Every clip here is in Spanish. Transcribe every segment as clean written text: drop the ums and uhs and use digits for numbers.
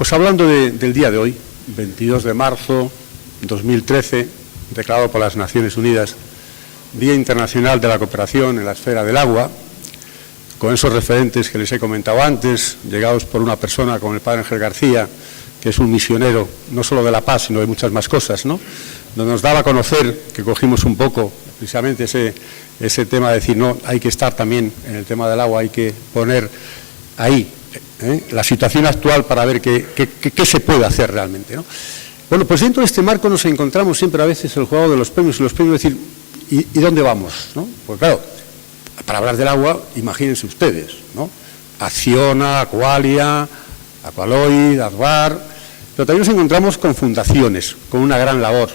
pues hablando del día de hoy, 22 de marzo 2013, declarado por las Naciones Unidas Día Internacional de la Cooperación en la Esfera del Agua, con esos referentes que les he comentado antes, llegados por una persona como el padre Ángel García, que es un misionero no solo de la paz, sino de muchas más cosas, ¿no? Donde nos daba a conocer, que cogimos un poco precisamente ese tema de decir, no, hay que estar también en el tema del agua, hay que poner ahí la situación actual para ver qué se puede hacer realmente, ¿no? Bueno, pues dentro de este marco nos encontramos siempre a veces el juego de los premios y los premios, decir, ¿y dónde vamos, no? Pues claro, para hablar del agua, imagínense ustedes, ¿no? Acciona, Aqualia, Aqualoid, Agbar, pero también nos encontramos con fundaciones, con una gran labor.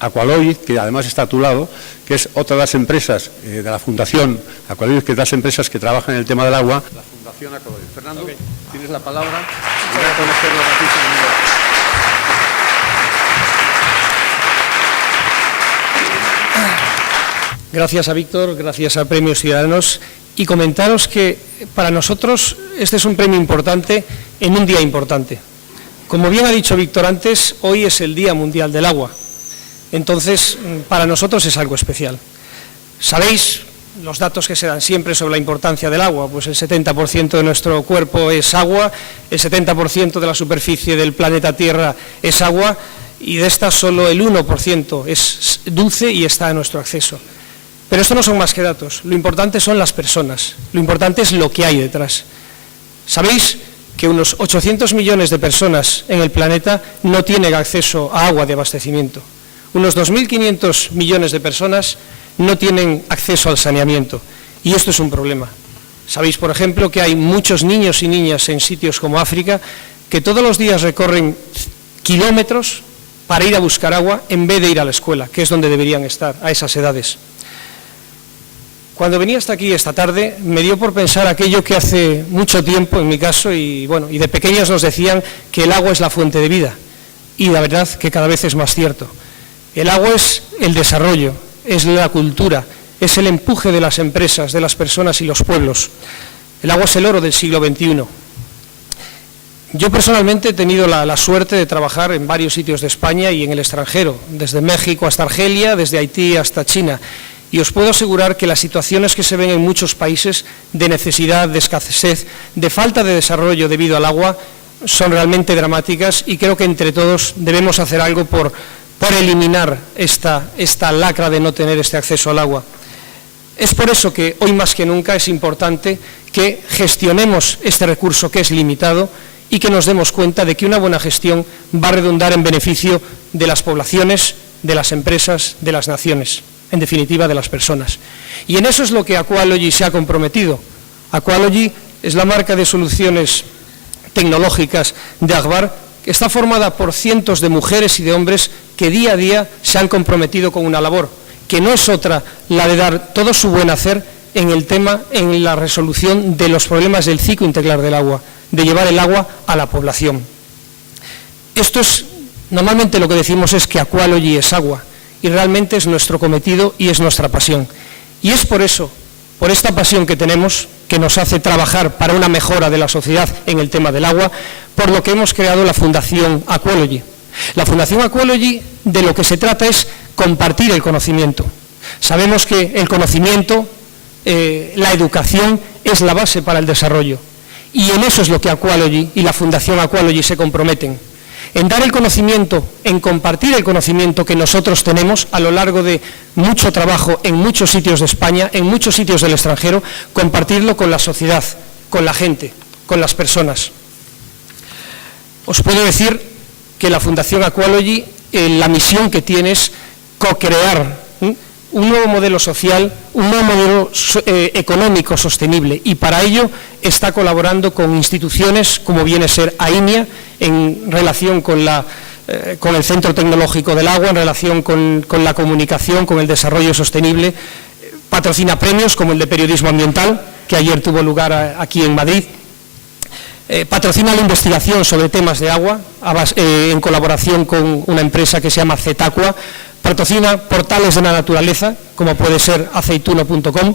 Aqualoid, que además está a tu lado, que es otra de las empresas de la Fundación Aqualoid, que es de las empresas que trabajan en el tema del agua. La Fundación Aqualoid. Fernando, okay, tienes la palabra. Voy a conocerlo rapidísimo. Gracias a Víctor, gracias a Premios Ciudadanos, y comentaros que para nosotros este es un premio importante en un día importante. Como bien ha dicho Víctor antes, hoy es el Día Mundial del Agua, entonces para nosotros es algo especial. Sabéis los datos que se dan siempre sobre la importancia del agua, pues el 70% de nuestro cuerpo es agua, el 70% de la superficie del planeta Tierra es agua, y de esta solo el 1% es dulce y está a nuestro acceso. Pero esto no son más que datos, lo importante son las personas, lo importante es lo que hay detrás. Sabéis que unos 800 millones de personas en el planeta no tienen acceso a agua de abastecimiento. Unos 2.500 millones de personas no tienen acceso al saneamiento, y esto es un problema. Sabéis, por ejemplo, que hay muchos niños y niñas en sitios como África que todos los días recorren kilómetros para ir a buscar agua en vez de ir a la escuela, que es donde deberían estar a esas edades. Cuando venía hasta aquí esta tarde, me dio por pensar aquello que hace mucho tiempo, en mi caso, y de pequeños nos decían que el agua es la fuente de vida, y la verdad que cada vez es más cierto. El agua es el desarrollo, es la cultura, es el empuje de las empresas, de las personas y los pueblos. El agua es el oro del siglo XXI. Yo personalmente he tenido la suerte de trabajar en varios sitios de España y en el extranjero, desde México hasta Argelia, desde Haití hasta China. Y os puedo asegurar que las situaciones que se ven en muchos países de necesidad, de escasez, de falta de desarrollo debido al agua, son realmente dramáticas, y creo que entre todos debemos hacer algo por eliminar esta lacra de no tener este acceso al agua. Es por eso que hoy más que nunca es importante que gestionemos este recurso que es limitado y que nos demos cuenta de que una buena gestión va a redundar en beneficio de las poblaciones, de las empresas, de las naciones, en definitiva de las personas. Y en eso es lo que Aqualogy se ha comprometido. Aqualogy es la marca de soluciones tecnológicas de Agbar, que está formada por cientos de mujeres y de hombres que día a día se han comprometido con una labor, que no es otra la de dar todo su buen hacer en el tema, en la resolución de los problemas del ciclo integral del agua, de llevar el agua a la población. Esto es, normalmente lo que decimos es que Aqualogy es agua, y realmente es nuestro cometido y es nuestra pasión. Y es por eso, por esta pasión que tenemos, que nos hace trabajar para una mejora de la sociedad en el tema del agua, por lo que hemos creado la Fundación Aqualogy. La Fundación Aqualogy, de lo que se trata es compartir el conocimiento. Sabemos que el conocimiento, la educación, es la base para el desarrollo. Y en eso es lo que Aqualogy y la Fundación Aqualogy se comprometen. En dar el conocimiento, en compartir el conocimiento que nosotros tenemos a lo largo de mucho trabajo en muchos sitios de España, en muchos sitios del extranjero, compartirlo con la sociedad, con la gente, con las personas. Os puedo decir que la Fundación Aqualogy, la misión que tiene es co-crear un nuevo modelo social, un nuevo modelo económico sostenible, y para ello está colaborando con instituciones como viene a ser AINIA, en relación con el Centro Tecnológico del Agua, en relación con la comunicación, con el desarrollo sostenible. Patrocina premios como el de Periodismo Ambiental, que ayer tuvo lugar aquí en Madrid. Patrocina la investigación sobre temas de agua, en colaboración con una empresa que se llama Cetaqua. Patrocina portales de la naturaleza, como puede ser aceituno.com,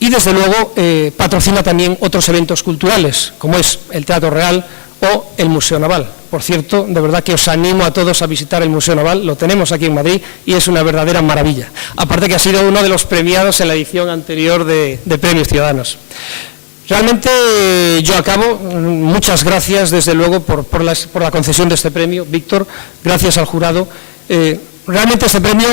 y desde luego patrocina también otros eventos culturales, como es el Teatro Real o el Museo Naval. Por cierto, de verdad que os animo a todos a visitar el Museo Naval, lo tenemos aquí en Madrid y es una verdadera maravilla. Aparte que ha sido uno de los premiados en la edición anterior de Premios Ciudadanos. Realmente yo acabo, muchas gracias desde luego por la concesión de este premio, Víctor, gracias al jurado. Realmente este premio,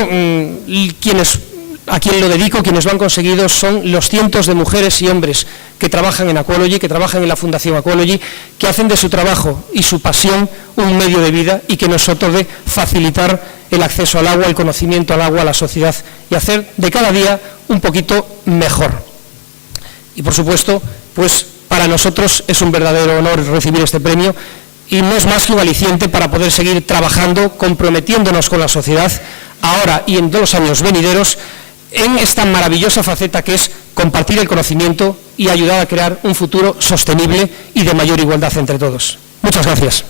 a quien lo dedico, quienes lo han conseguido, son los cientos de mujeres y hombres que trabajan en Aquology, que trabajan en la Fundación Aquology, que hacen de su trabajo y su pasión un medio de vida y que nos otorgue facilitar el acceso al agua, el conocimiento al agua, a la sociedad y hacer de cada día un poquito mejor. Y por supuesto, pues para nosotros es un verdadero honor recibir este premio y no es más que un aliciente para poder seguir trabajando, comprometiéndonos con la sociedad ahora y en todos los años venideros en esta maravillosa faceta que es compartir el conocimiento y ayudar a crear un futuro sostenible y de mayor igualdad entre todos. Muchas gracias.